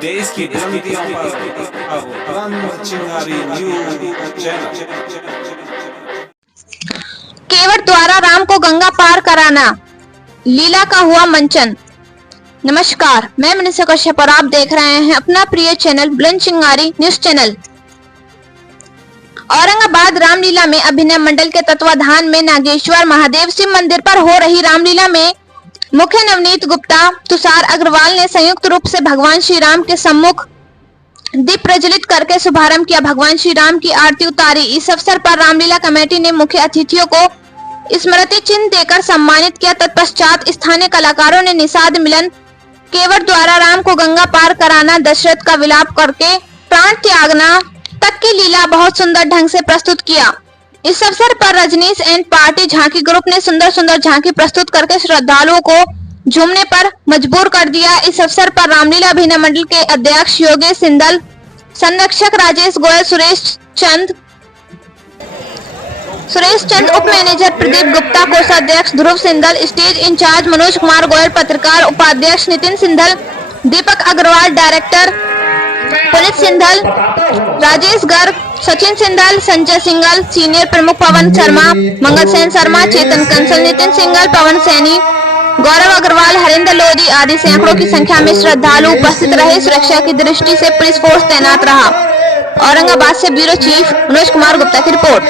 देश की बुलंदियों पर अब ब्रह्म चिंगारी न्यूज चैनल। केवट द्वारा राम को गंगा पार कराना, लीला का हुआ मंचन। नमस्कार, मैं मनीषा कश्यप और आप देख रहे हैं अपना प्रिय चैनल बुलंद चिंगारी न्यूज चैनल। औरंगाबाद रामलीला में अभिनय मंडल के तत्वाधान में नागेश्वर महादेव शिव मंदिर पर हो रही रामलीला में मुख्य नवनीत गुप्ता, तुषार अग्रवाल ने संयुक्त रूप से भगवान श्री राम के सम्मुख दीप प्रज्वलित करके शुभारंभ किया। भगवान श्री राम की आरती उतारी। इस अवसर पर रामलीला कमेटी ने मुख्य अतिथियों को स्मृति चिन्ह देकर सम्मानित किया। तत्पश्चात स्थानीय कलाकारों ने निषाद मिलन, केवट द्वारा राम को गंगा पार कराना, दशरथ का विलाप करके प्राण त्यागना तक की लीला बहुत सुंदर ढंग से प्रस्तुत किया। इस अवसर पर रजनीश एंड पार्टी झांकी ग्रुप ने सुंदर सुंदर झांकी प्रस्तुत करके श्रद्धालुओं को झूमने पर मजबूर कर दिया। इस अवसर पर रामलीला अभिनय मंडल के अध्यक्ष योगेश सिंदल, संरक्षक राजेश गोयल, सुरेश चंद, उप मैनेजर प्रदीप गुप्ता, कोषाध्यक्ष ध्रुव सिंदल, स्टेज इंचार्ज मनोज कुमार गोयल, पत्रकार उपाध्यक्ष नितिन सिंधल, दीपक अग्रवाल, डायरेक्टर पुनित सिंधल, राजेश गर्ग, सचिन सिंधल, संजय सिंगल, सीनियर प्रमुख पवन शर्मा, मंगल सेन शर्मा, चेतन कंसल, नितिन सिंगल, पवन सैनी, गौरव अग्रवाल, हरिंदर लोधी आदि सैकड़ों की संख्या में श्रद्धालु उपस्थित रहे। सुरक्षा की दृष्टि से पुलिस फोर्स तैनात रहा। औरंगाबाद से ब्यूरो चीफ मनोज कुमार गुप्ता की रिपोर्ट।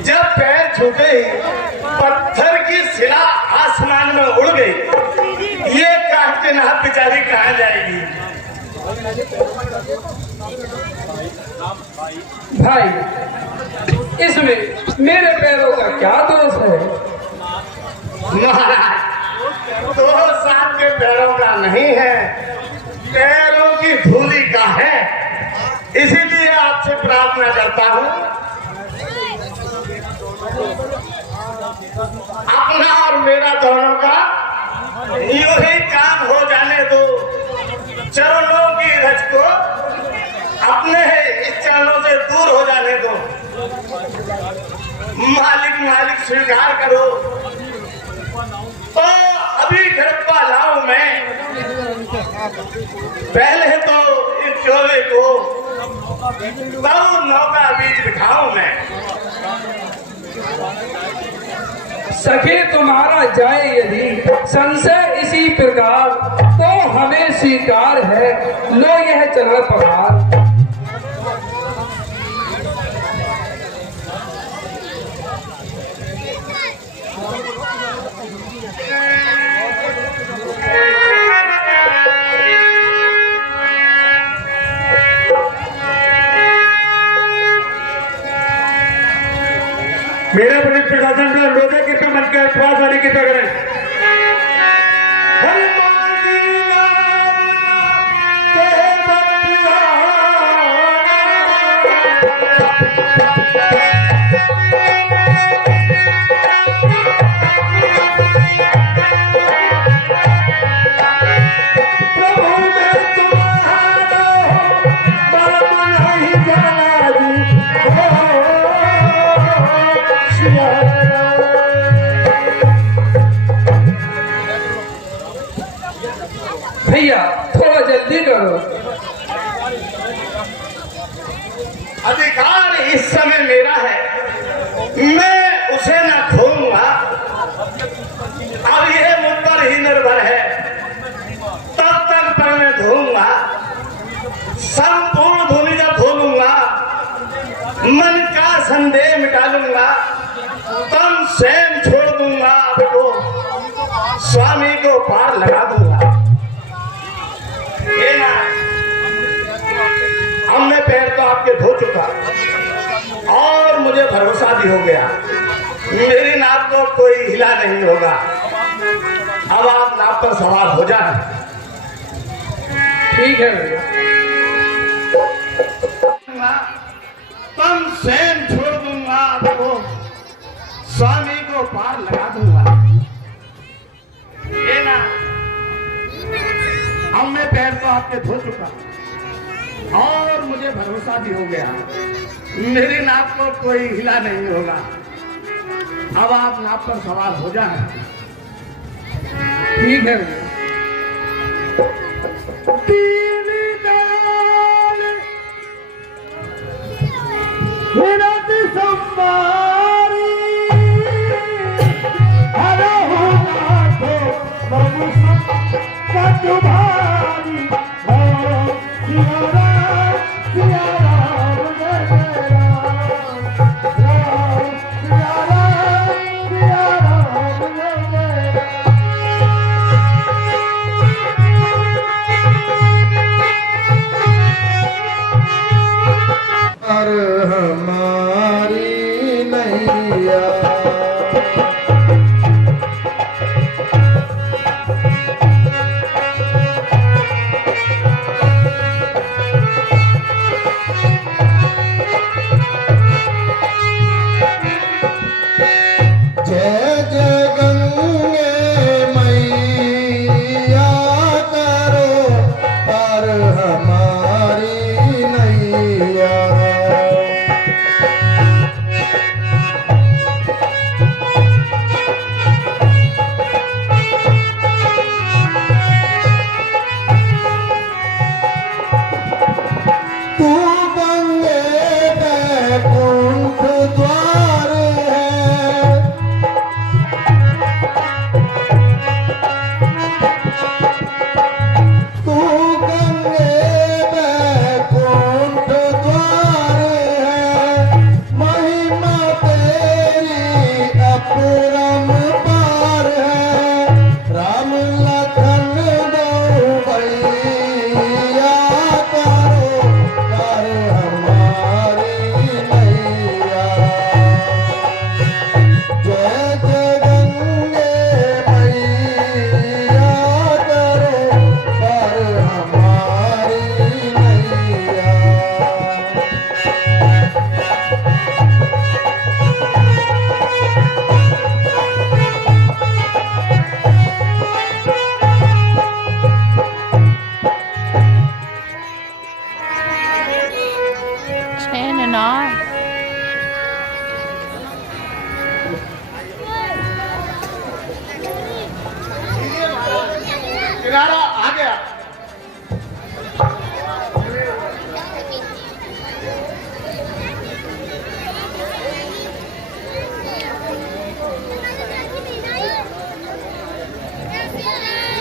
जब पैर छूटे पत्थर की शिला आसमान में उड़ गई। ये काट के ना बेचारी कहाँ जाएगी। भाई, इसमें मेरे पैरों का क्या दोष है? महाराज, दोष आपके पैरों का नहीं है, पैरों की धूली का है। प्रार्थना करता हूँ अपना और मेरा दोनों का यूं ही काम हो जाने दो। चरणों की रज को अपने इस चरणों से दूर हो जाने दो। मालिक मालिक स्वीकार करो। तो अभी गिरफ्ता लाऊं मैं, पहले तो इस चोले को तब नौका बीच दिखाऊं मैं। सखे तुम्हारा जाए यदि संशय इसी प्रकार, तो हमें स्वीकार है लो यह चरण पहाड़। मेरे पुलिस प्रशासन से अनुरोध है कि तुम मन के अश्वास वाली की तरह करें। भैया थोड़ा जल्दी करो। अधिकार इस समय मेरा है, मैं उसे न खोऊंगा। अब यह मुझ पर ही निर्भर है, तब तक पर मैं धोऊंगा। संपूर्ण धोनी जब खोलूंगा, मन का संदेह मिटा लूंगा, तम स्वयं छोड़ दूंगा। आपको स्वामी को पार लगा दूंगा। ये ना अब मैं पैर तो आपके धो चुका और मुझे भरोसा भी हो गया, मेरी नाव को कोई हिला नहीं होगा। अब आप नाव पर सवार हो जाए। ठीक है भैया। तम स्वयं छोड़ दूंगा, आपको स्वामी को पार लगा दूंगा। ये ना अब मैं पैर तो आपके धो चुका और मुझे भरोसा भी हो गया, मेरी नाव को कोई हिला नहीं होगा। अब आप नाव पर सवार हो जाए। ठीक है भैया।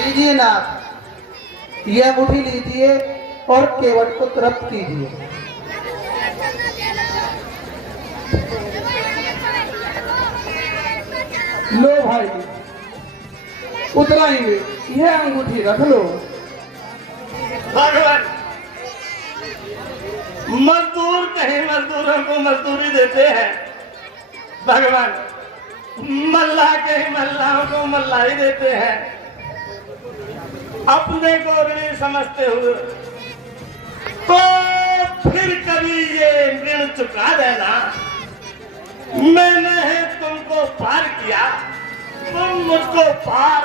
लीजिए ना, ये अंगूठी लीजिए और केवट को तुरंत कीजिए। लो भाई, उतराएंगे, यह अंगूठी रख लो। भगवान, मजदूर कहीं मजदूरों को मजदूरी देते हैं, भगवान मल्लाह कहीं मल्लाहों को मल्लाही देते हैं। अपने को ऋणी समझते हुए तो फिर कभी ये ऋण चुका देना। मैंने ही तुमको पार किया, तुम मुझको पार।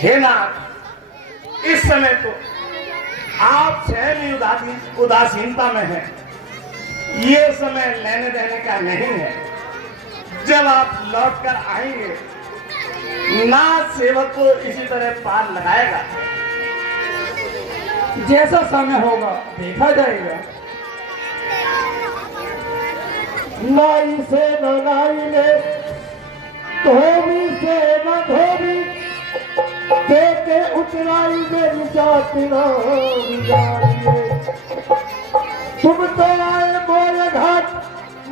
हे नाथ, इस समय तो आप सहज उदासीनता में हैं। ये समय लेने देने का नहीं है। जब आप लौट कर आएंगे, नाथ सेवक को इसी तरह पार लगाएगा। जैसा समय होगा देखा जाएगा। नाई से न नाई ले, धोबी से न धोबी, देके उतराई मेरी जाति ना जाइए। तुम तो आए मोरे घाट,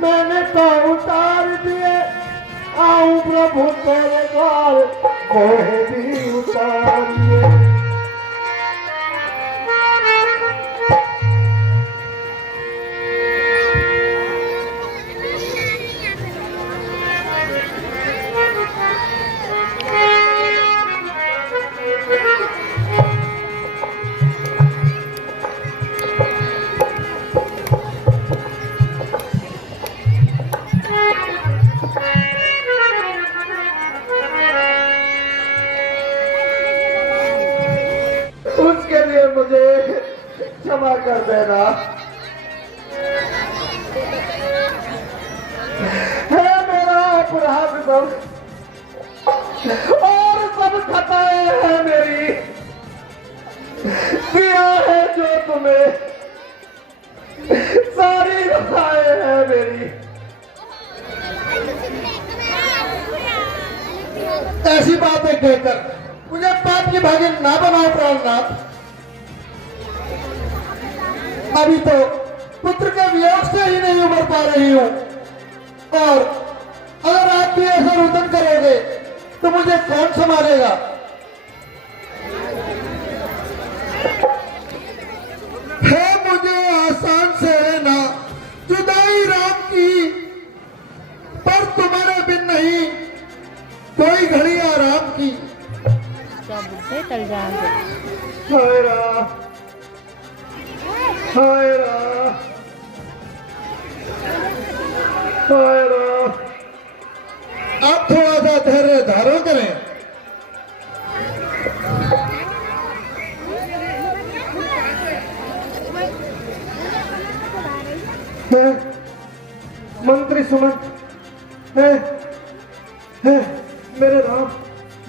मैंने तो उतार दिए। आऊं प्रभु तेरे द्वार, मोहे भी उतारिए। उसके लिए मुझे क्षमा कर देना। है मेरा अपराध सब, और सब खताएं हैं मेरी। दिया है जो तुम्हें, सारी खताएं हैं मेरी। ऐसी बातें कहकर मुझे पाप की भागी ना बनाओ प्राणनाथ। अभी तो पुत्र के वियोग से ही नहीं उबर पा रही हूँ, और अगर आप भी ऐसा रुदन करोगे तो मुझे कौन संभालेगा? है मुझे आसान से रहना जुदाई राम की, पर तुम्हारे बिन नहीं कोई घड़ी आराम की। चल जाएंगे। हाय राम, हाय राम, हाय राम। आप थोड़ा सा धैर्य धारण करें। मंत्री सुमन है मेरे राम।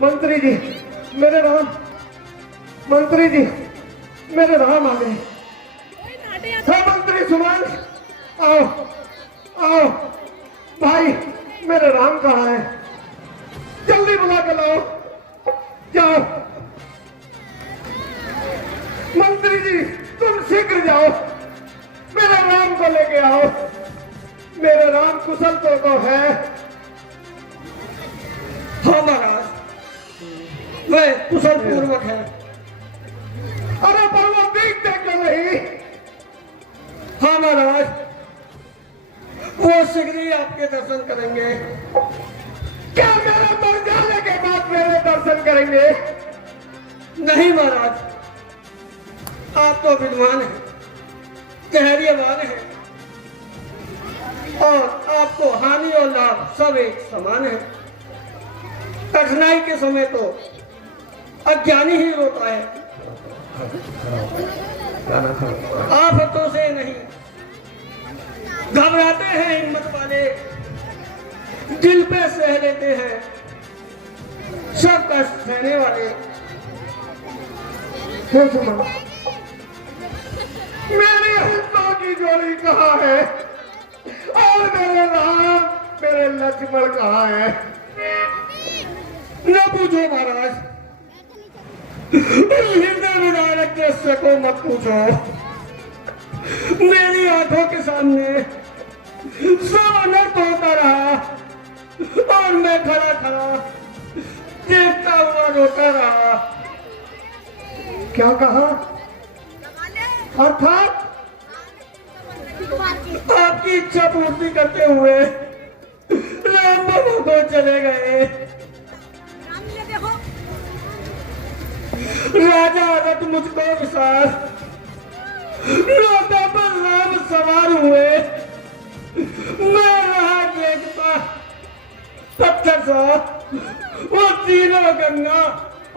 मंत्री जी, मेरे राम। मंत्री जी, मेरे राम आ गए। मंत्री सुमन, आओ आओ। भाई मेरे राम कहाँ है? जल्दी बुला के लाओ, जाओ। मंत्री जी, तुम शीघ्र जाओ, मेरे राम को लेके आओ। मेरे राम कुशल तो है। हाँ महाराज, वे कुशल पूर्वक है। अरे पर वो दिख देख नहीं। हाँ महाराज, वो शीघ्र ही आपके दर्शन करेंगे। क्या मेरे मर जाने के बाद मेरे दर्शन करेंगे? नहीं महाराज, आप तो विद्वान हैं, धैर्यवान हैं, और आपको हानि और लाभ सब एक समान है। कठिनाई के समय तो अज्ञानी ही होता है, आफतों से नहीं। घबराते हैं हिम्मत वाले, दिल पे सह लेते हैं सब कष्ट सहने वाले। मेरी हंसों की जोड़ी कहाँ है? और लक्ष्मण कहाँ है? न पूछो महाराज, हृदय विदारक दृश्य को मत पूछो। मेरी आंखों के सामने सब अनर्थ होता रहा और मैं खड़ा खड़ा देखता हुआ रोता रहा। क्या कहा? अर्थात आपकी इच्छा पूर्ति करते हुए राम बाबू को चले गए। राजा रथ मुझको विशाल रोता पर राम सवार हुए। मैं रहा देखता पत्थर सा वो तीनों गंगा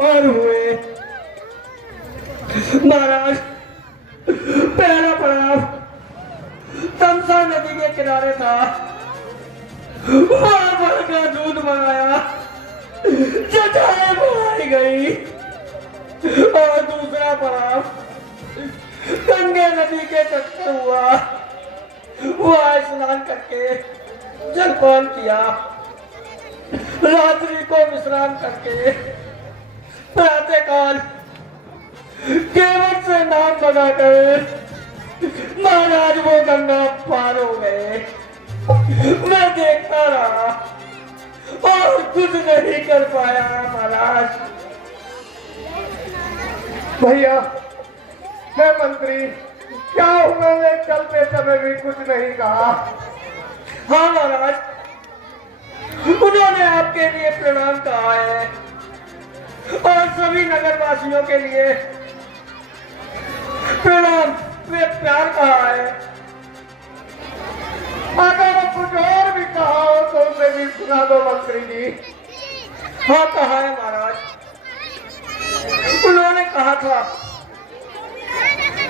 और हुए। महाराज पहला पड़ाव तमसा नदी के किनारे था, वहां भर का दूध मंगाया, जटाएं बुलाई गई। और दूसरा पड़ाव गंगे नदी के तट पर हुआ, वहां स्नान करके जलपान किया, रात्रि को विश्राम करके प्रातःकाल केवट से नाम लगाकर महाराज वो गंगा पार हो गए। मैं देखता रहा और कुछ नहीं कर पाया महाराज। भैया मैं मंत्री, क्या उन्होंने चलते समय भी कुछ नहीं कहा? हाँ महाराज, उन्होंने आपके लिए प्रणाम कहा है और सभी नगरवासियों के लिए प्रणाम वे प्यार कहा है। अगर कुछ और भी कहा हो तो उसे भी सुना दो मंत्री जी। हाँ कहा है महाराज, उन्होंने कहा था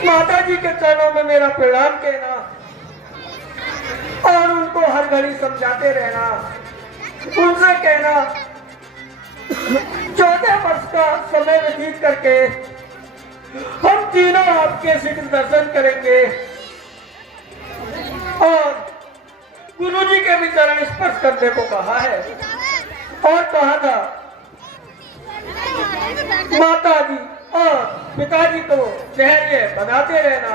माता जी के चरणों में मेरा प्रणाम कहना और उनको हर घड़ी समझाते रहना। उनसे कहना 14 वर्ष का समय व्यतीत करके हम तीनों आपके शीघ्र दर्शन करेंगे और गुरुजी के भी चरण स्पर्श करने को कहा है। और कहा था माता जी और पिताजी को धैर्य बनाते रहना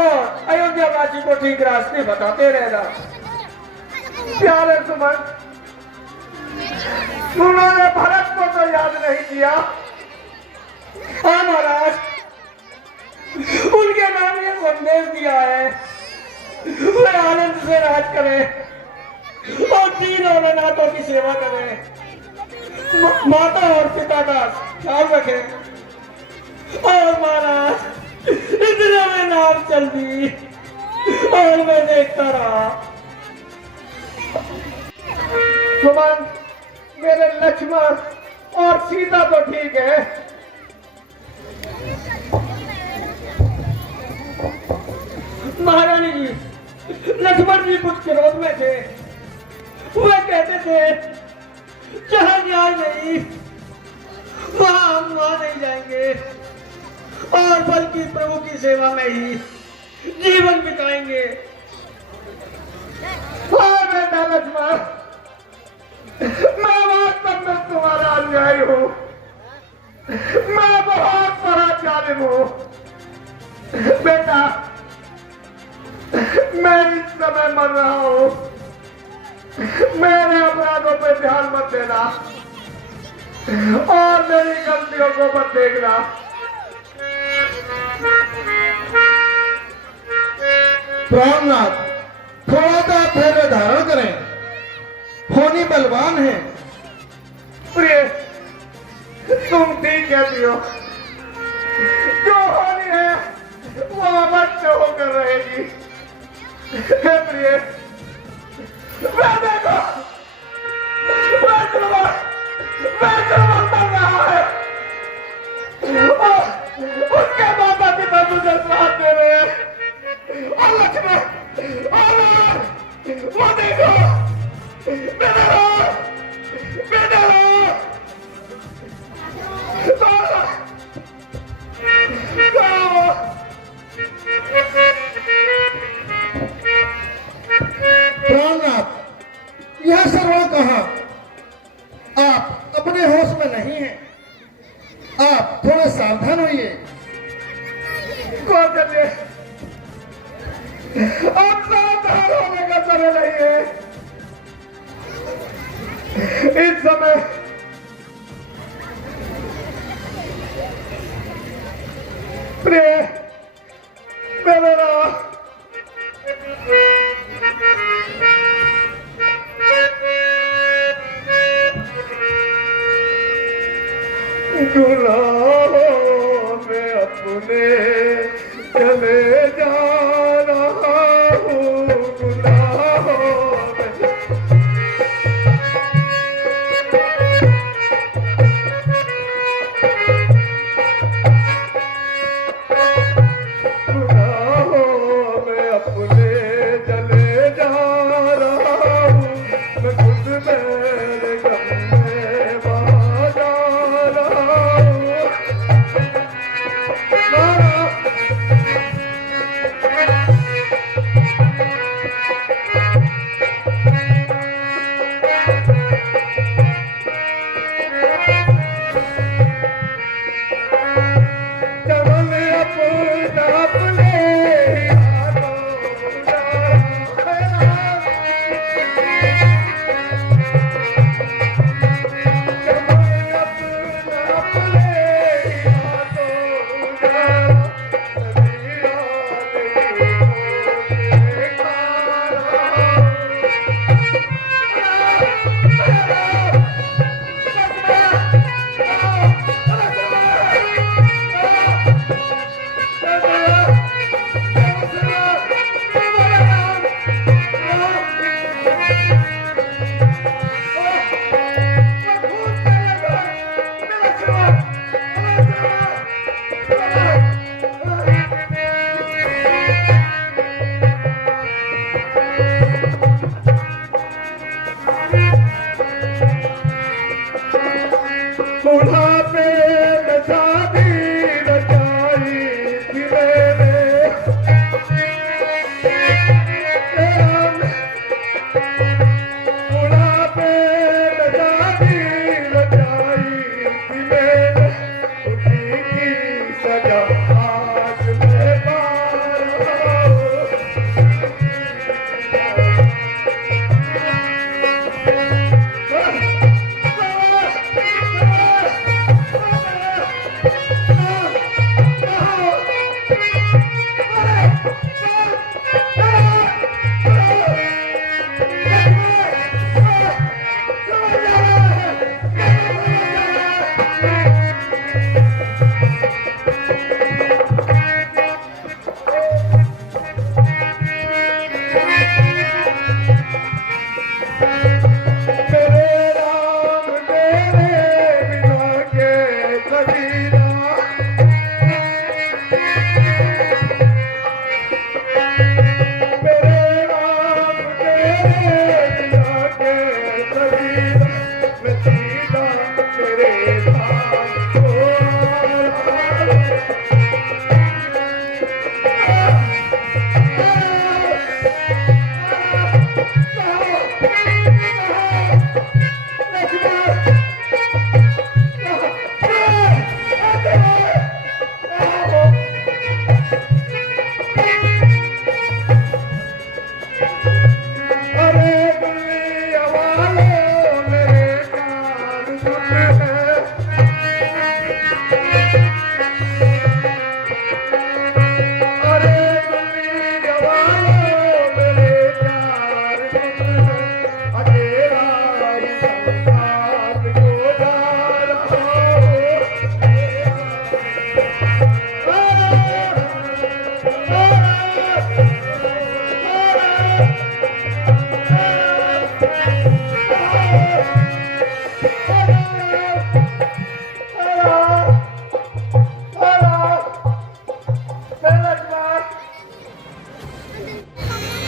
और अयोध्या वासी को ठीक रास्ते बताते रहना। प्यारे सुमन, उन्होंने भरत को तो याद नहीं किया। हाँ महाराज, उनके नाम ये संदेश दिया है वे आनंद से राज करें और तीन औलादों की सेवा करें, माता और पिता का ख्याल रखें। और महाराज इतने में नाव चल दी और मैं देखता रहा। सुमन, मेरे लक्ष्मण और सीता तो ठीक है, महारानी जी लक्ष्मण जी कुछ क्रोध में थे। वे कहते थे जहां न्याय नहीं वहां हम वहां नहीं जाएंगे और बल्कि प्रभु की सेवा में ही जीवन बिताएंगे। और बेटा लक्ष्मण, मैं वास्तव में तुम्हारा अनुयायी हूं, मैं बहुत बड़ा जालिम हूं। बेटा मैं इस समय मर रहा हूं, मेरे अपराधों पर ध्यान मत देना और मेरी गलतियों को मत देखना। प्राणनाथ, थोड़ा सा धैर्य धारण करें, होनी बलवान है। प्रिय, तुम ठीक कहती हो, जो होनी है वो अवश्य होकर रहेगी। हे प्रिय, मैं देखो मर रहा है और उसके माता पिता मुझे साथ दे रहे हैं। और लक्ष्मण, वो देखो प्राणनाथ, अब सावधान होने का समय नहीं है। इस समय प्रिय मेरा गुनाहों में अपने चले जा रहा हूँ, गुनाहों में अपने चले जा रहा हूँ, मैं खुद मेरे गम में बहा जा रहा हूँ। बुढ़ापे में शादी रचाई थी मैंने, बुढ़ापे में शादी रचाई थी मैंने, उसी की सजा आज मैं पा रहा हूँ।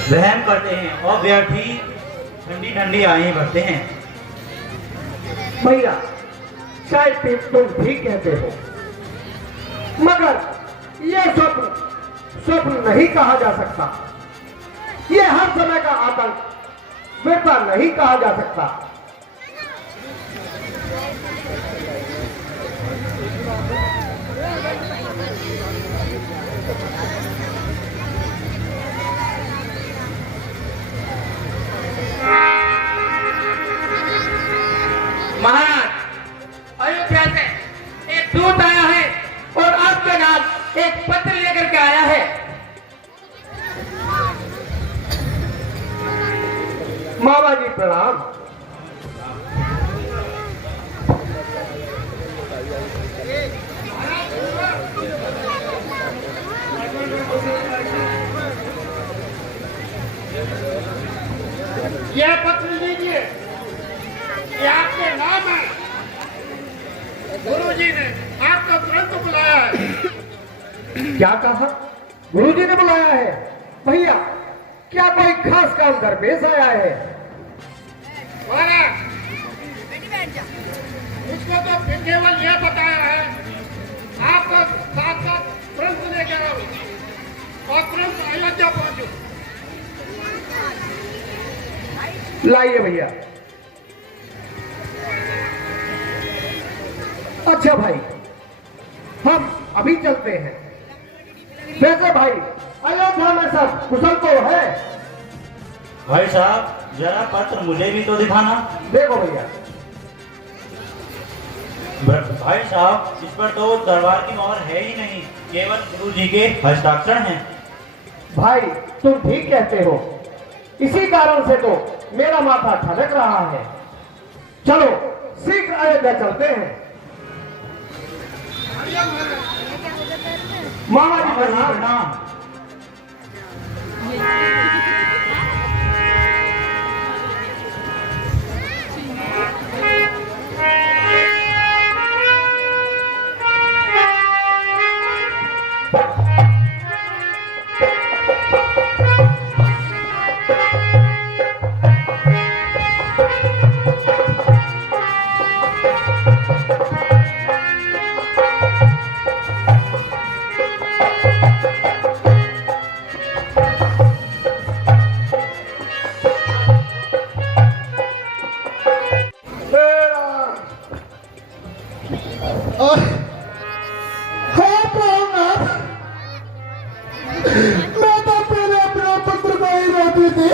वहम करते हैं और व्यर्थी ठंडी ठंडी आएं भरते हैं। भैया शायद तुम ठीक कहते हो, मगर ये स्वप्न नहीं कहा जा सकता। ये हर समय का आतंक वीरता नहीं कहा जा सकता। मामा जी प्रणाम। यह पत्र लीजिए, ये आपके नाम है। गुरुजी ने आपको तुरंत बुलाया है। क्या कहा? गुरुजी ने बुलाया है? भैया क्या कोई खास काम दरपेश आया है? महाराज, उसको तो फिर केवल यह बताया है आपको साथ साथ तुरंत लेकर आओ और तुरंत अयोध्या पहुंचो। लाइए भैया। अच्छा भाई, हम अभी चलते हैं। वैसे भाई अयोध्या में सब कुशल तो है? भाई साहब जरा पत्र मुझे भी तो दिखाना। देखो भैया। भाई साहब इस पर तो दरबार की मोहर है ही नहीं, केवल गुरु जी के हस्ताक्षर हैं। भाई तुम ठीक कहते हो, इसी कारण से तो मेरा माथा ठनक रहा है। चलो शीघ्र अयोध्या चलते हैं। मामा जी प्रणाम। प्रणाम। मैं तो पहले अपने पुत्र को ही रोती थी,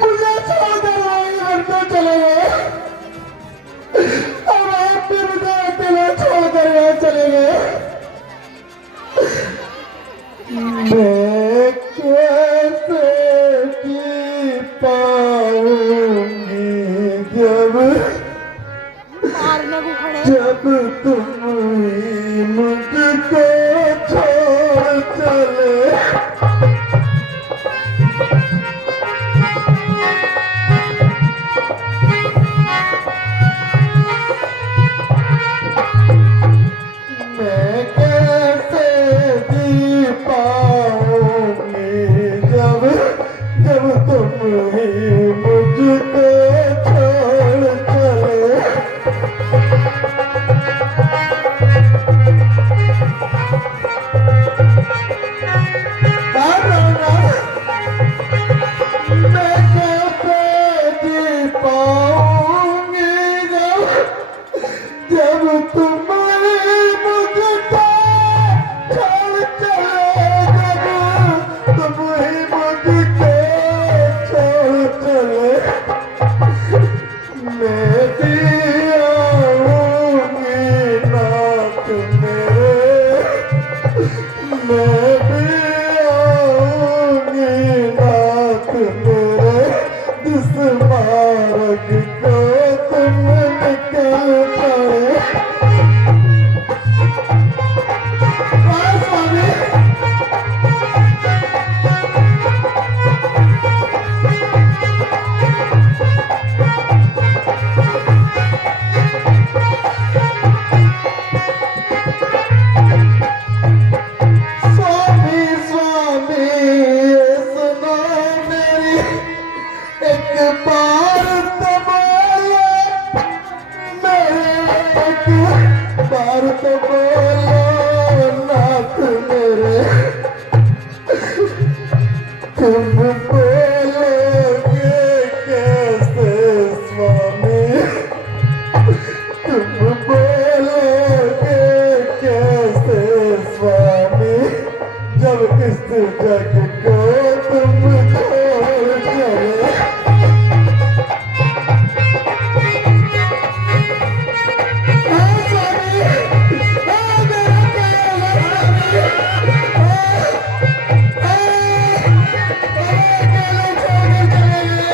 मुझे छोड़कर वहीं लड़के चले गए और आप भी मुझे अकेले छोड़कर यहाँ चले गए। मैं कैसे जी पाऊंगी जब तुम ही मुझको छोड़ चले। मैं कैसे जी पाऊंगी जब तुम ही मुझको छोड़ चले। मैं कैसे जी पाऊंगी जब तुम ही मुझको छोड़ चले, जब तुम ही मुझको छोड़ चले। मैं भी आऊंगी नाथ मेरे, मैं भी आऊंगी नाथ मेरे, जिस मार्ग को तुम निकल पड़े। हाँ स्वामी। स्वामी स्वामी ये सुनो मेरी एक बार तो बोलो, मेरे एक बार तो बोलो नाथ मेरे। तुम बोलोगे कैसे स्वामी, तुम बोलोगे कैसे स्वामी, जब इस जग को तुम छोड़ चले। हाँ स्वामी, हाँ मेरा प्यारा स्वामी, हाँ, अकेले छोड़ चले गए।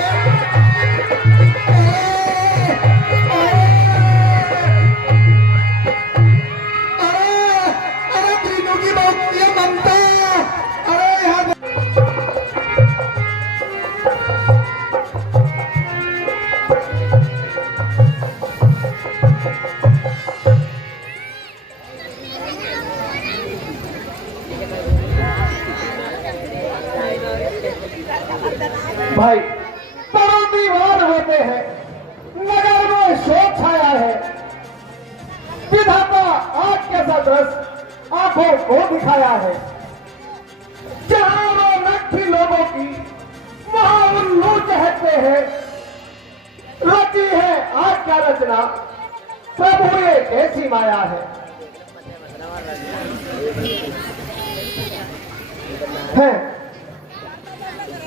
भाई दीवार होते हैं, नगर में शोक छाया है। विधाता आग के सदृश आंखों को दिखाया है। जहां रौनक थी लोगों की वहां उल्लू चहकते हैं। रची है आज क्या रचना, प्रभु ये कैसी माया है।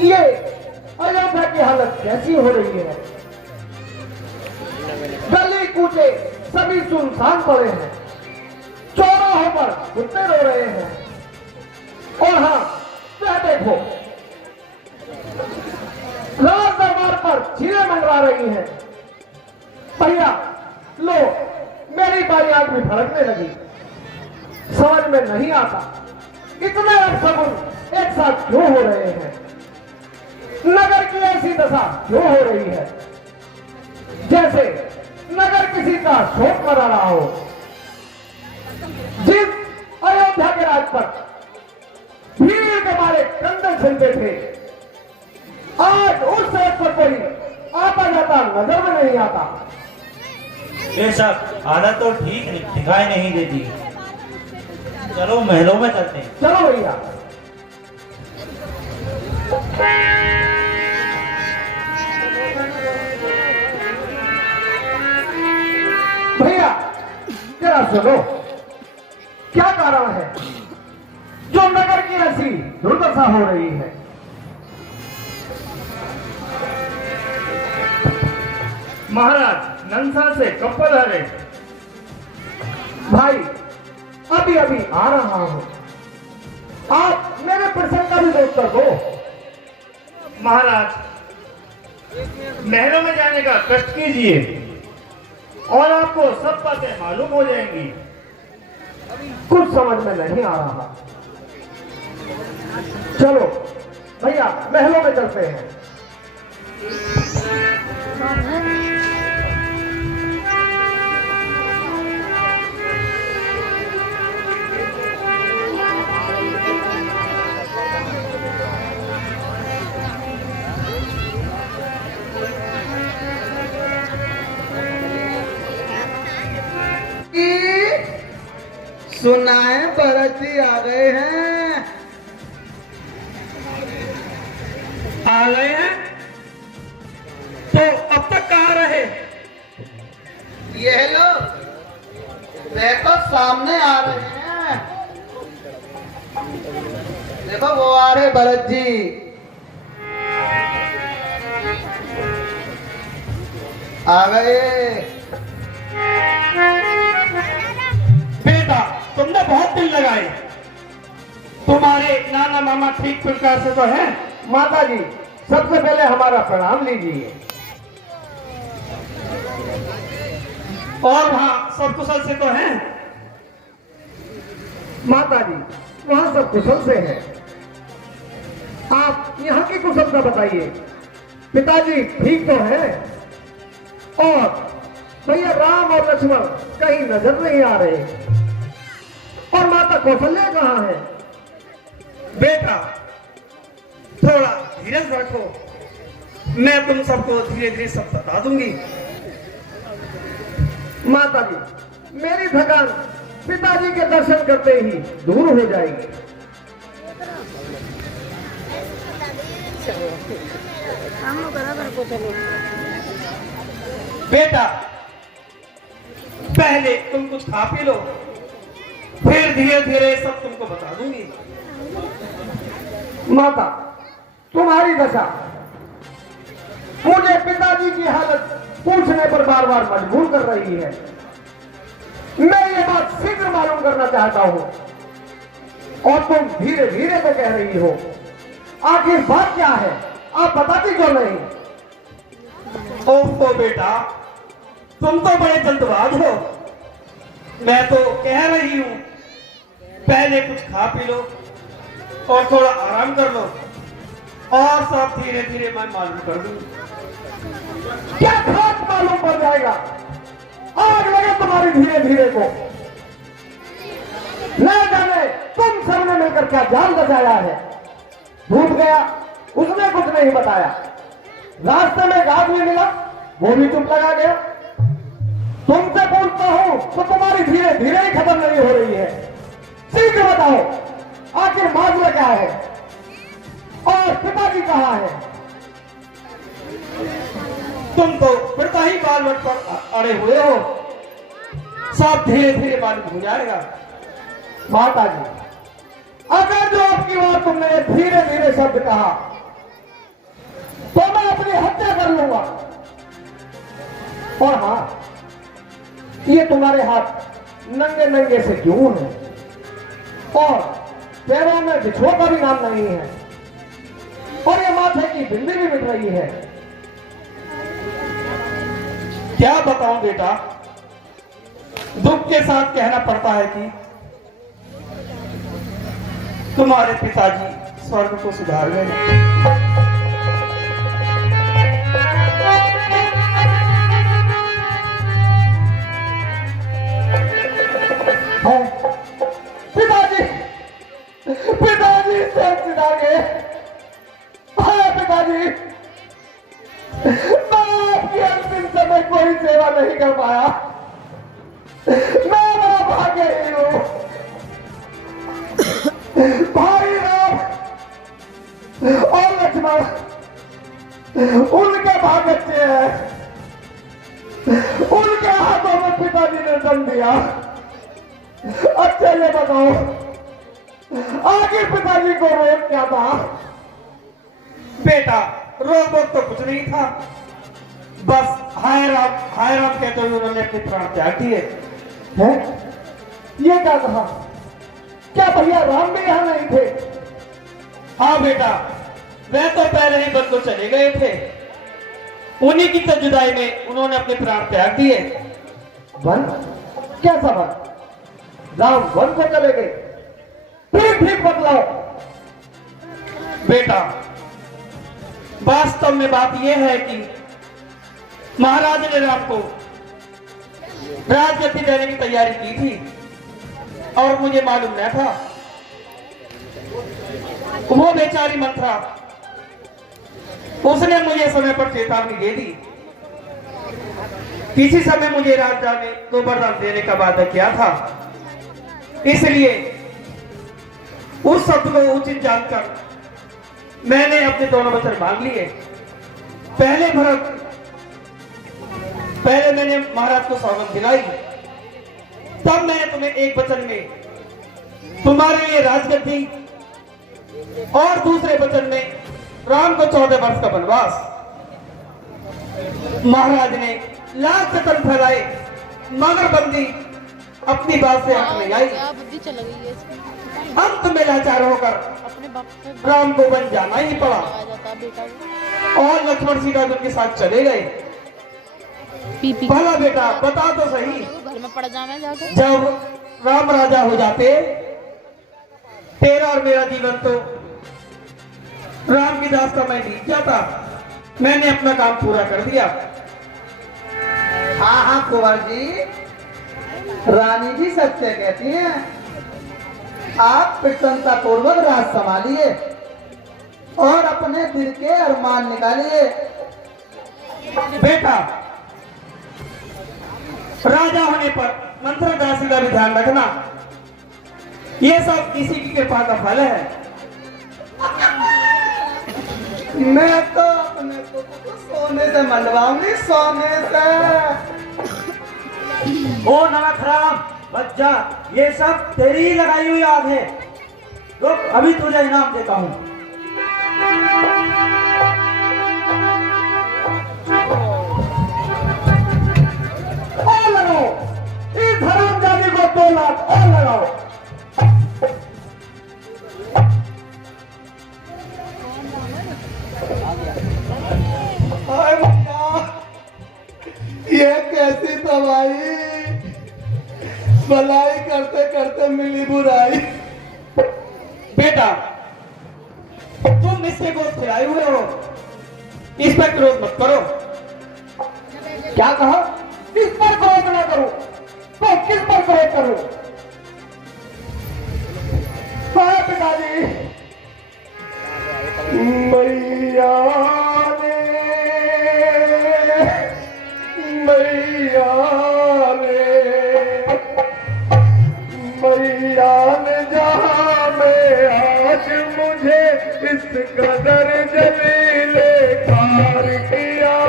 ये अयोध्या की हालत कैसी हो रही है। गली कूचे सभी सुनसान पड़े हैं। चौराहों पर कुत्ते रो रहे हैं। और हाँ, क्या देखो, राज दरबार पर चीरें मंडरा रही हैं। भैया लो, मेरी बाई आग भी भड़कने लगी। समझ में नहीं आता इतने अपशगुन एक साथ क्यों हो रहे हैं। नगर की ऐसी दशा क्यों हो रही है, जैसे नगर किसी का शोक मना रहा हो। जिस अयोध्या के राज पर भीड़ के मारे कंधे छिलते थे, आज उस सड़क पर कोई आता जाता नजर में नहीं आता। बेशक हालत तो ठीक दिखाई नहीं देती। चलो महलों में चलते हैं। चलो भैया। भैया जरा सुनो, क्या कारण है जो नगर की ऐसी दुर्दशा हो रही है। महाराज नंसा से कब पधारे? भाई अभी अभी आ रहा हूं। आप मेरे प्रश्न का भी उत्तर दो। महाराज महलों में जाने का कष्ट कीजिए और आपको सब बातें मालूम हो जाएंगी। कुछ समझ में नहीं आ रहा। चलो भैया महलों में चलते हैं। सुना है भरत जी आ गए हैं। आ गए हैं तो अब तक कहाँ रहे? ये लो देखो सामने आ रहे हैं। देखो वो आ रहे भरत जी। आ गए। बेटा तुमने बहुत दिल लगाए। तुम्हारे नाना मामा ठीक प्रकार से तो है? माता जी सबसे पहले हमारा प्रणाम लीजिए। और वहाँ सब कुशल से तो है? माता जी वहां सब कुशल से है। आप यहाँ की कुशलता बताइए। पिताजी ठीक तो है और भैया राम और लक्ष्मण कहीं नजर नहीं आ रहे। और माता कौशल्या कहाँ है? बेटा थोड़ा धीरज रखो, मैं तुम सबको धीरे धीरे सब बता दूंगी। माता जी मेरी थकान पिताजी के दर्शन करते ही दूर हो जाएगी। बेटा पहले तुम कुछ खा पी लो, फिर धीरे धीरे सब तुमको बता दूंगी। माता तुम्हारी दशा मुझे पिताजी की हालत पूछने पर बार बार मजबूर कर रही है। मैं ये बात शीघ्र मालूम करना चाहता हूं और तुम धीरे धीरे तो कह रही हो। आखिर बात क्या है, आप बताती क्यों नहीं? ओहो बेटा तुम तो बड़े जल्दबाज हो। मैं तो कह रही हूं पहले कुछ खा पी लो और थोड़ा आराम कर लो और सब धीरे धीरे मैं मालूम कर दूंगी। क्या खास मालूम पड़ जाएगा? आग लगे तुम्हारी धीरे धीरे को। न जाने तुम सबने मिलकर क्या जाल बचाया है। डूब गया उसने कुछ नहीं बताया। रास्ते में एक आदमी मिला, वो भी चुप लगा गया। तुमसे पूछता हूं तो तुम्हारी धीरे धीरे ही खत्म नहीं हो रही है। शीघ्र बताओ, आखिर मामला क्या है और पिताजी कहाँ है? तुम तो पिता ही बालवट पर अड़े हुए हो, सब धीरे धीरे मालूम हो जाएगा। माता जी, अगर जो आपकी बात तुमने धीरे धीरे शब्द कहा तो मैं अपनी हत्या कर लूंगा। और हाँ, ये तुम्हारे हाथ नंगे नंगे से जून है और पैरों में बिछुआ का भी नाम नहीं है और ये माथे की बिंदी भी मिट रही है। क्या बताऊं बेटा, दुख के साथ कहना पड़ता है कि तुम्हारे पिताजी स्वर्ग को सुधार गए। पिताजी, पिताजी स्वर्ग सुधार गए। हाँ पिताजी, मैं आपकी अंतिम समय कोई सेवा नहीं कर पाया। मैं बड़ा भाग्यहीन हूं। भाई राम और लक्ष्मण उनके भाग अच्छे हैं, उनके हाथों में पिताजी ने दम दिया। अच्छा ये बताओ, आखिर पिताजी को रोग क्या था? बेटा रोग वोग तो कुछ नहीं था, बस हाय राम कहते हुए उन्होंने अपने प्राण त्याग दिए। हैं? ये क्या कहा? क्या भैया राम भी यहां नहीं थे? हाँ बेटा, वे तो पहले ही वन को चले गए थे, उन्हीं की तो जुदाई में उन्होंने अपने प्राण त्याग दिए। वन? कैसा वन? राम वन को चले गए? ठीक बतलाओ। बेटा वास्तव में बात यह है कि महाराज ने राम को राजगद्दी देने की तैयारी की थी और मुझे मालूम न था। वो बेचारी मंत्रा, उसने मुझे समय पर चेतावनी दे दी। किसी समय मुझे राजा ने तो वरदान देने का वादा किया था, इसलिए उस शब्द को उचित जानकर मैंने अपने दोनों वचन मांग लिए। पहले मैंने महाराज को सौगंध दिलाई, तब मैंने तुम्हें एक वचन में तुम्हारे लिए राजगद्दी और दूसरे वचन में राम को 14 वर्ष का वनवास। महाराज ने लाख जतन फैलाए मगर बंदी अपनी बात से हट नहीं आई। बुद्धि चल गई है इसकी। अंत में लाचार होकर अपने बाप से राम को वन जाना ही पड़ा आ जाता बेटा। और लक्ष्मण सीता उनके साथ चले गए। पी भला बेटा बता तो सही, घर में पड़ जावे जाके। जब राम राजा हो जाते तेरा और मेरा जीवन तो राम की दास का मैं बीत जाता। मैंने अपना काम पूरा कर दिया। हाँ हाँ कुंवर जी, रानी जी सत्य कहती हैं। आप प्रसन्नता पूर्वक राज संभालिए और अपने दिल के अरमान निकालिए। बेटा राजा होने पर मंत्र दासी का भी ध्यान रखना, ये सब किसी की कृपा का फल है। मैं तो अपने को सोने से मनवाऊंगी, सोने से। ओ नमक बच्चा, ये सब तेरी ही लगाई हुई आग है। रुक, अभी तुझे इनाम देता हूँ। और लगाओ, इस हरामजादी को 2 लाख और लगाओ। हाय भैया, ये कैसी तबाही, भलाई करते करते मिली बुराई। बेटा तुम इसके गोद खिलाए हुए हो, इस पर क्रोध मत करो। क्या कहा? इस पर क्रोध ना करो तो किस पर क्रोध करो? हाँ पिताजी, मैं बदर जमीले खार किया,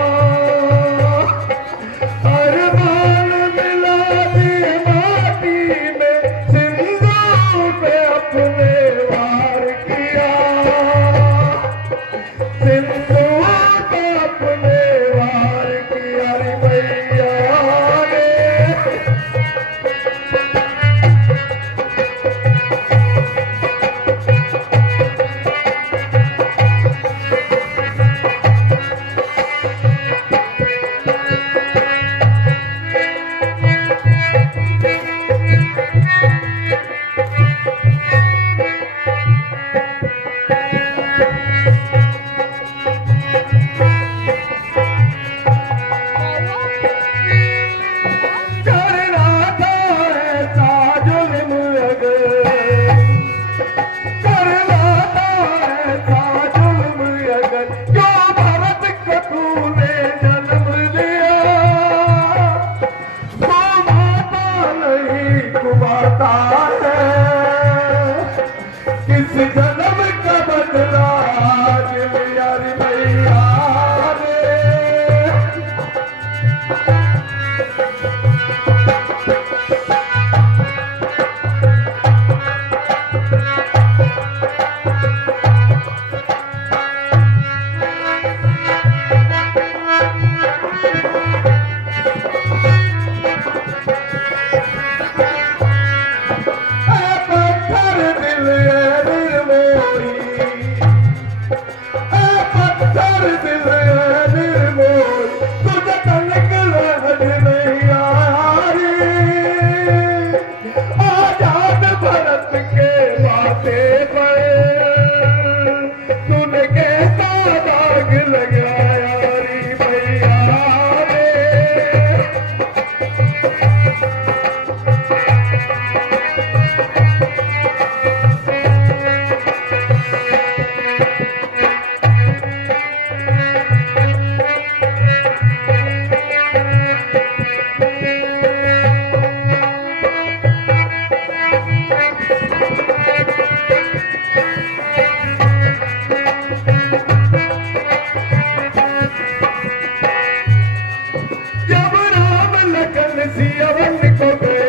अरमान मिला दी माटी में, सिंदूर पे अपने वार किया, सिंदूर पे अपने वार किया रे मैया ने। करना था ऐसा जुल्म अगर, करना था ऐसा जुल्म अगर, क्यों भरत को तूने जन्म दिया, तू माता नहीं तू माता है, किस जन्म का बदला आज लिया रे मैया ने। पत्थर दिल ये निर्मोही, पत्थर दिल ये निर्मोही, तुझे तलक लहद नहीं आ रही, आजाद भारत के बाते पर तूने कैसा दाग लगाया रे मैया ने। जब राम लखन सिया वन को गए,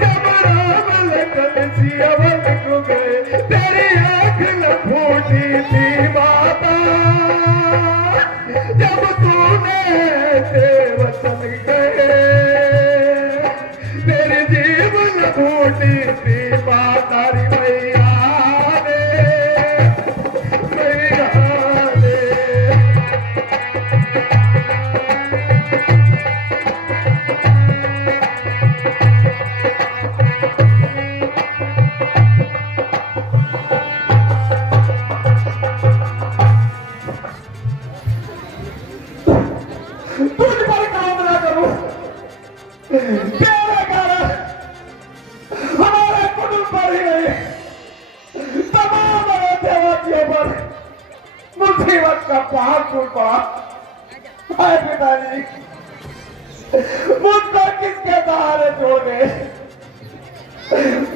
जब राम लखन सिया वन को गए, तेरी आँख न फूटी थी माता, जब तूने ऐसे वतन गए, तेरी जीव न फूटी थी माता रे मैया ने, मैया ने। तुझ पर काम ना करूं, तेरे कारण हमारे कुटुंब पर ही नहीं, तमाम अयोध्यावासियों पर मुसीबत का पहाड़ टूट पड़ा। हाय पिताजी, मुझको किसके सहारे छोड़ गए,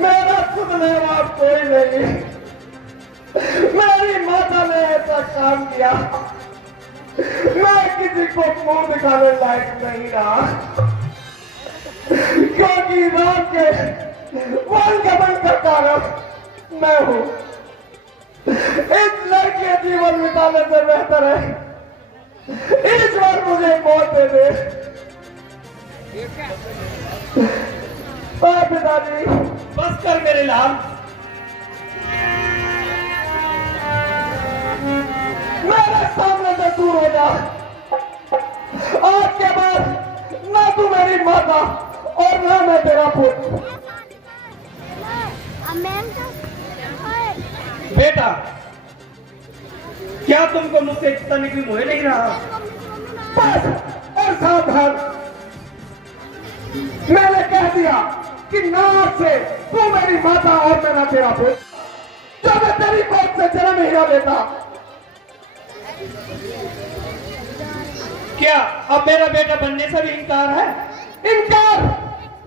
मेरा सुनने वाला कोई नहीं, मेरी माता ने ऐसा काम किया, मैं किसी को मुंह दिखाने लायक नहीं रहा, क्योंकि राम के वन गमन का कारण मैं हूं। इस लड़के के जीवन बिताने से बेहतर है ईश्वर मुझे मौत दे दे। पिताजी बस कर मेरे लाल, मेरे सामने से दूर हो जा। आज के बाद ना तू मेरी माता और ना मैं तेरा पुत्र। बेटा, क्या तुमको मुझसे तनिक भी मोह नहीं रहा? बस और सावधान, मैंने कह दिया कि ना से तू मेरी माता और मेरा तेरा पुत्र। जब मैं तेरी मौत से जन्म ही ना लेता, क्या अब मेरा बेटा बनने से भी इनकार है? इनकार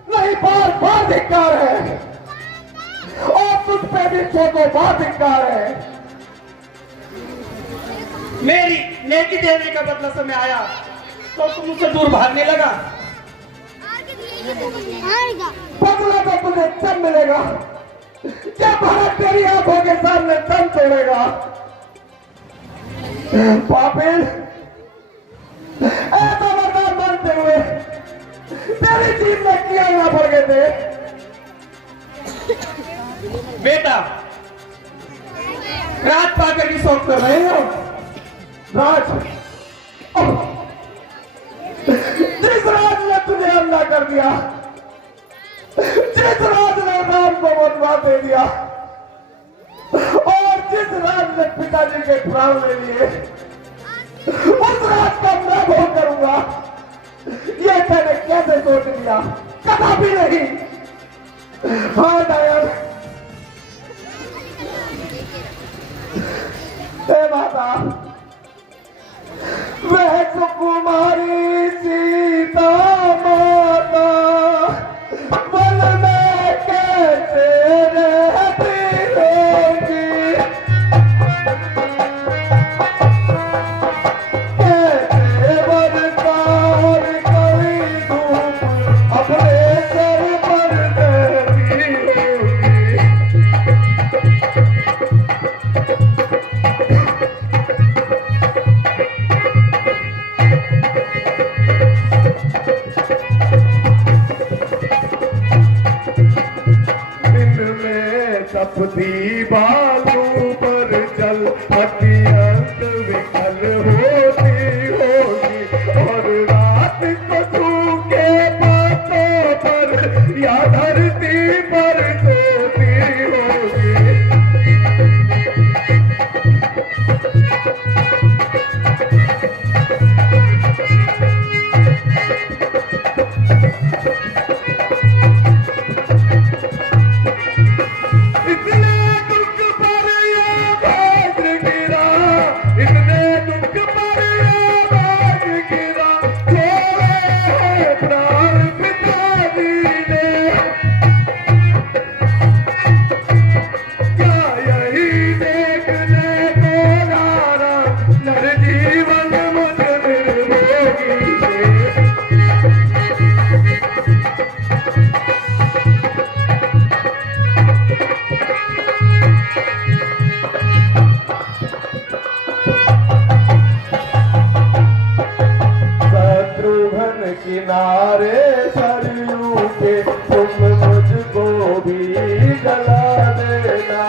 नहीं, बार बार धिक्कार है। और तुझ पे भी को बहुत धिक्कार है। मेरी नेकी देने का बदला समय आया तो तुम मुझसे दूर भागने लगा। बदला तो तुझे तब मिलेगा जब भारत तेरी आंखों के सामने दम तोड़ेगा। पापिल, ऐसा वरदान मानते हुए तेरी जीत में किया ना पड़ गए थे। बेटा, राज पाकर की शौक कर रहे हो? राज, जिस राज ने तुझे हमला कर दिया, जिस राज ने राम को वनवास दे दिया और जिस राज ने पिताजी के प्राण ले लिए, उस राज का मैं भोग करूंगा, ये मैंने कैसे सोच लिया? कदापि नहीं। हाँ दयाल, हे माता, वह सुकुमारी सीता माता बल में कैसे रहती होगी, कैसे बरसात करी धूप अपने सर पर देती होगी। तपती बालू पर जल अत्यंत विकल होती होगी और रात पशु के पातों पर या धरती पर सोती होगी। किनारे सरयू के तुम मुझको भी जला देना।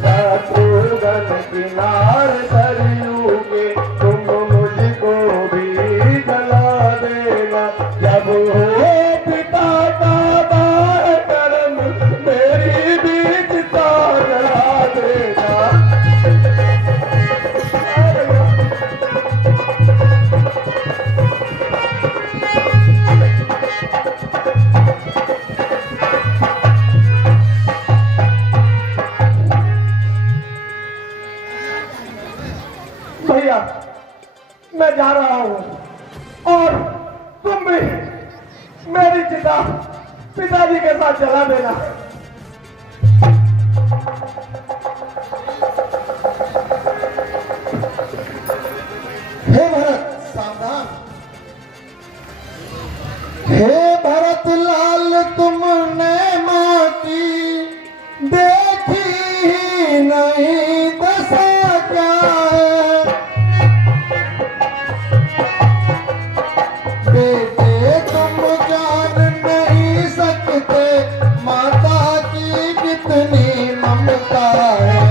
शत्रुघ्न किनारे सरयू के तुम मुझको भी जला देना। जब हो पिता का दाह कर्म मेरी बीच का जला देना। भैया, मैं जा रहा हूं और तुम भी मेरी चिता पिताजी के साथ जला देना। हे भरत, सावधान। हे भरत लाल, तुमने मां की देखी ही नहीं दशा क्या है। बेटे तुम जान नहीं सकते माता की कितनी ममता है।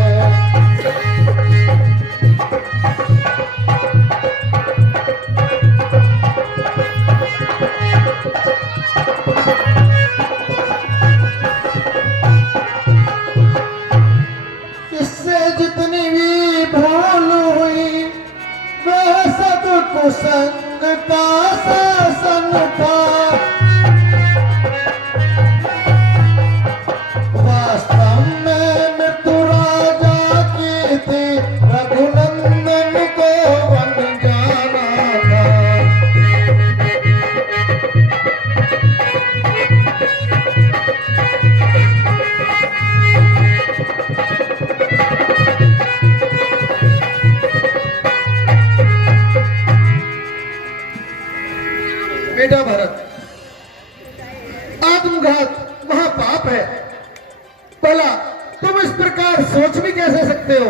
बार सोच भी कैसे सकते हो?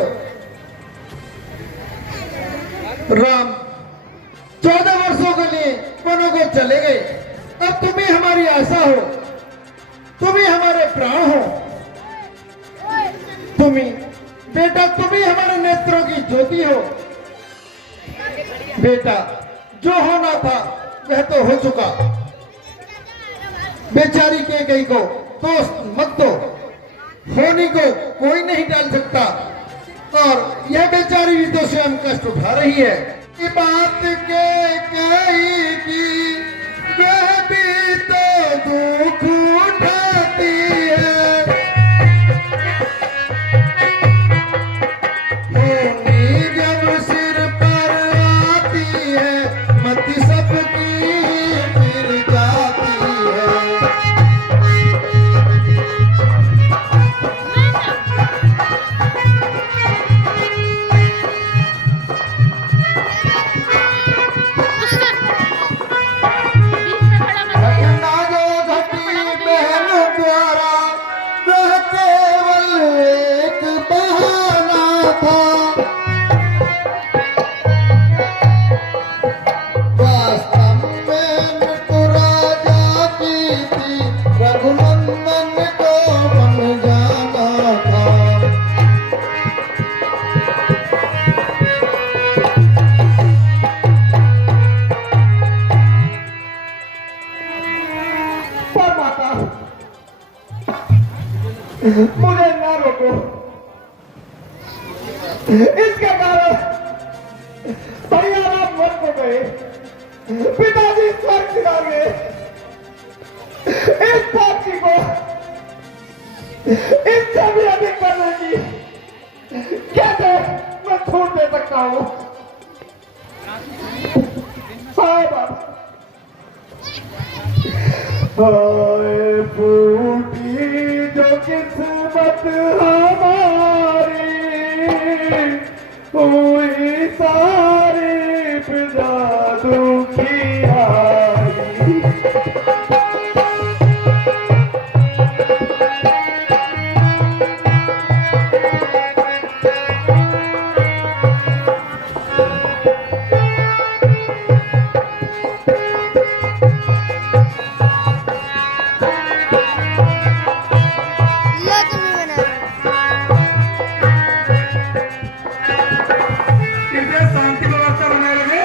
राम 14 वर्षों के लिए वनों को चले गए। अब तुम ही हमारी आशा हो, तुम ही हमारे प्राण हो। तुम ही बेटा, तुम ही हमारे नेत्रों की ज्योति हो। बेटा, जो होना था वह तो हो चुका। बेचारी के गई को दोस्त मत दो, होनी को कोई नहीं टाल सकता। और यह बेचारी भी तो स्वयं कष्ट उठा रही है। ये बात के कही की वह भी तो दुख उठाती है। होनी जब सिर पर आती है, मत सबकी फिर जाती है। घटना जो घटी बहन द्वारा वह केवल एक बहाना था। वास्तव में मृत्यु राजा की थी, रघुनंदन को बन जाना था। पर माता, मुझे ना रोको। इसके कारण भैया राम वन को गए, पिताजी स्वर्ग सिधा गए। इस पापी को इससे भी अधिक करने की कैसे मैं छूट दे सकता हूँ? हाय बाबा, हाय फूटी जो किस्मत हमारी, हुई सारी बिना दुखियारी। शांति व्यवस्था बनाए रहे।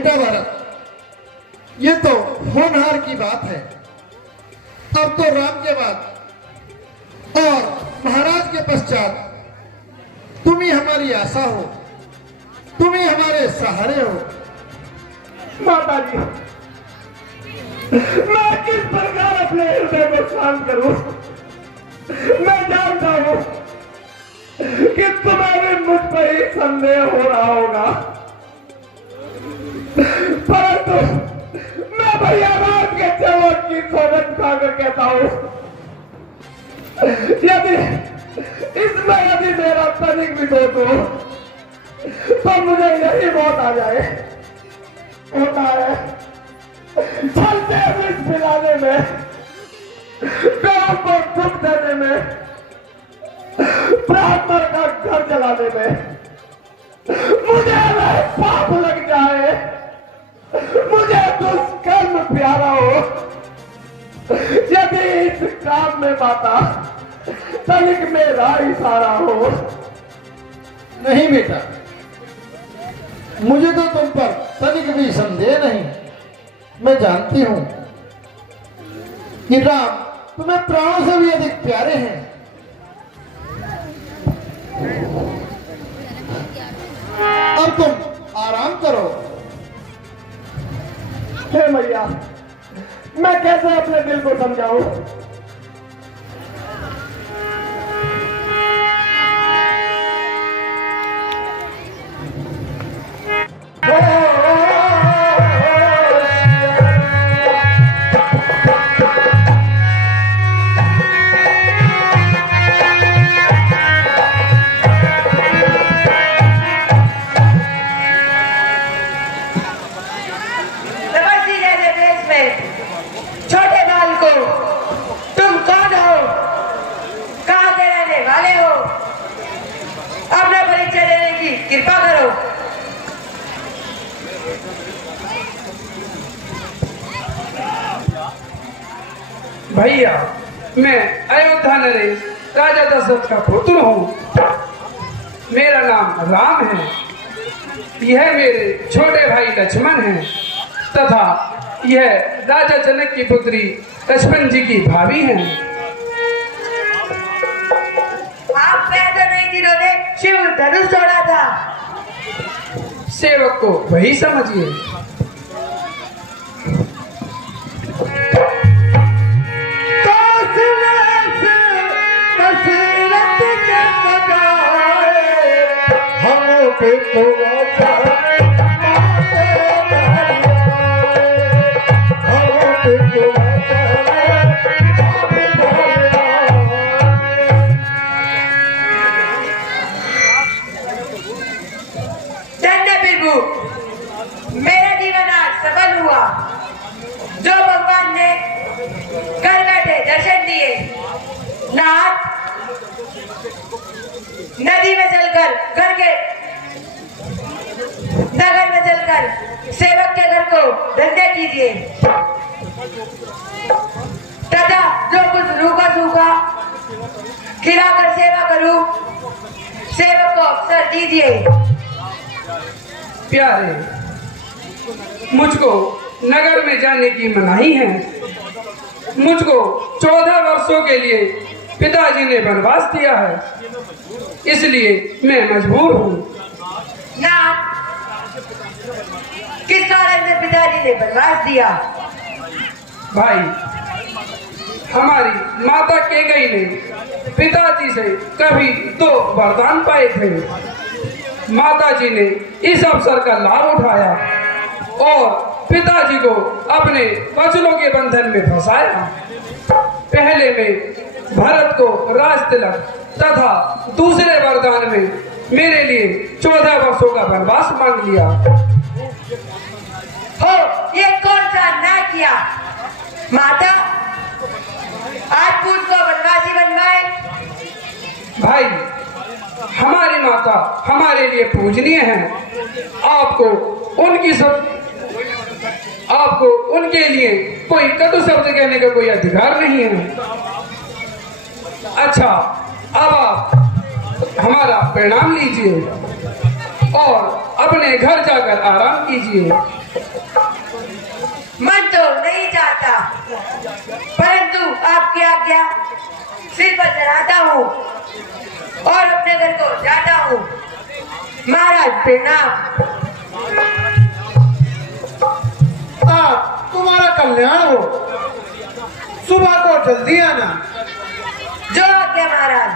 बेटा भरत, ये तो होनहार की बात है। अब तो राम के बाद और महाराज के पश्चात तुम ही हमारी आशा हो, तुम ही हमारे सहारे हो। माता जी, मैं किस प्रकार अपने हृदय को शांत करूं? मैं जानता हूं कि तुम्हें भी मुझ पर ही संदेह हो रहा होगा, परंतु मैं भैया राम के चरणों की सोगंद खाकर कहता हूं, यदि मेरा तनिक भी दोष हो तो मुझे यही मौत आ जाए। होता है चलते विष पिलाने में, गांव को दुख देने में, ब्राह्मण का घर जलाने में मुझे वह पाप लग जाए, मुझे दुष्कर्म प्यारा हो। यदि इस काम में माता तनिक मेरा इशारा हो। नहीं बेटा, मुझे तो तुम पर तनिक भी संदेह नहीं। मैं जानती हूं कि राम तुम्हें प्राणों से भी अधिक प्यारे हैं। अब तुम आराम करो। हे मैया, मैं कैसे अपने दिल को समझाऊं? छोटे बाल को तुम कौन हो, कहां के रहने वाले हो, अपना परिचय देने की कृपा करो। भैया, मैं अयोध्या नरेश राजा दशरथ का पुत्र हूँ। मेरा नाम राम है। यह मेरे छोटे भाई लक्ष्मण हैं तथा यह राजा जनक की पुत्री लक्ष्मण जी की भाभी हैं। आप पैदल नहीं, जिन्होंने शिव धनुष तोड़ा था। सेवक को वही समझिए। मेरा जीवन आज सफल हुआ। जो भगवान ने घर बैठे दर्शन दिए, नाथ नदी में चलकर घर के नगर में चलकर सेवक के घर को धंधे कीजिए तथा जो कुछ रूखा सूखा खिलाकर सेवा करूं, सेवक को अवसर दीजिए। प्यारे, मुझको नगर में जाने की मनाही है। मुझको 14 वर्षों के लिए पिताजी ने वनवास दिया है, इसलिए मैं मजबूर हूँ। ना, किस कारण से पिताजी ने वनवास दिया? भाई, हमारी माता केकई ने पिताजी से कभी 2 वरदान पाए थे। माताजी ने इस अवसर का लाभ उठाया और पिताजी को अपने वचनों के बंधन में फंसाया। पहले में भरत को राज तिलक तथा दूसरे वरदान में मेरे लिए 14 वर्षों का वनवास मांग लिया। हो, ये कौन सा अन्याय किया? माता आज पूछ को वनवासी बनवाए। भाई, हमारी माता हमारे लिए पूजनीय है। आपको उनके लिए कोई कटु शब्द कहने का कोई अधिकार नहीं है। अच्छा, अब आप हमारा प्रणाम लीजिए और अपने घर जाकर आराम कीजिए। मन तो नहीं चाहता, परंतु आपकी आज्ञा सिर पर चढ़ाता हूँ और अपने घर को जाता हूँ। महाराज प्रणाम। तुम्हारा कल्याण हो। सुबह को जल्दी आना। जो आज्ञा महाराज।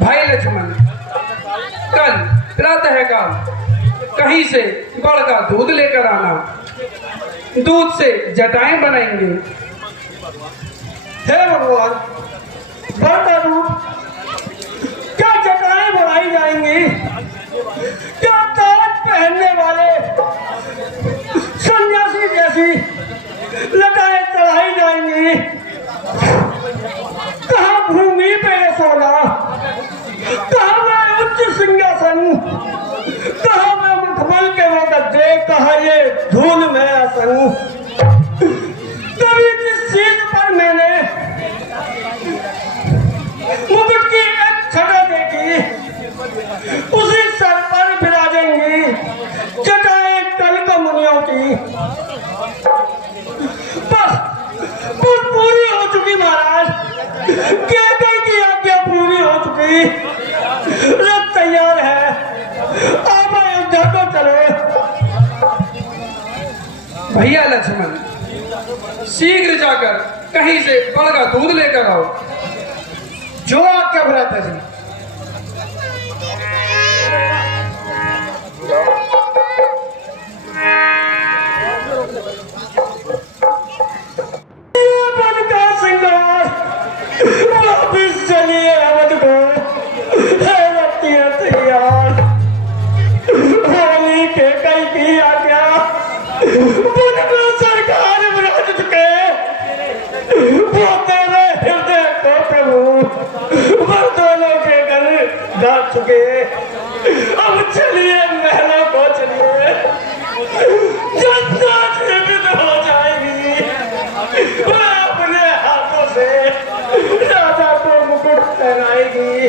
भाई लक्ष्मण, कल प्रातःकाल कहीं से बड़ का दूध लेकर आना। दूध से जटाएं बनाएंगे। हे भगवान, बड़ का दूध क्या जटाएं बनाई जाएंगी? क्या ताज पहनने वाले सन्यासी जैसी लटाएं चढ़ाई जाएंगी? कहाँ भूमि पे सोना, कहाँ मैं उच्च सिंहासन, कहाँ मैं मुखमल के वो गद्दे, कहाँ ये धूल में आसन। कभी जिस चीज पर मैंने मुकुट की एक छटा देखी, उसी सर पर विराजेंगी जटाएं कल्क मुनियों की। बस पूरी हो चुकी महाराज, कहते की आज्ञा पूरी हो चुकी। रथ तैयार है, अब अयोध्या को चले। भैया लक्ष्मण, शीघ्र जाकर कहीं से बड़ का दूध लेकर आओ। जो आज्ञा भ्राता जी। वापिस चलिए अवध को, है रतियां तैयार। होली के कई की आज्ञा बुनको सरकार विराज चुके। वो तेरे हृदय को प्रभु वर्तनों के घर डाल चुके। अब चलिए महलों को चलिए, जनता जीवित हो जाएगी। वह अपने हाथों से राजा को मुकुट पहनाएगी।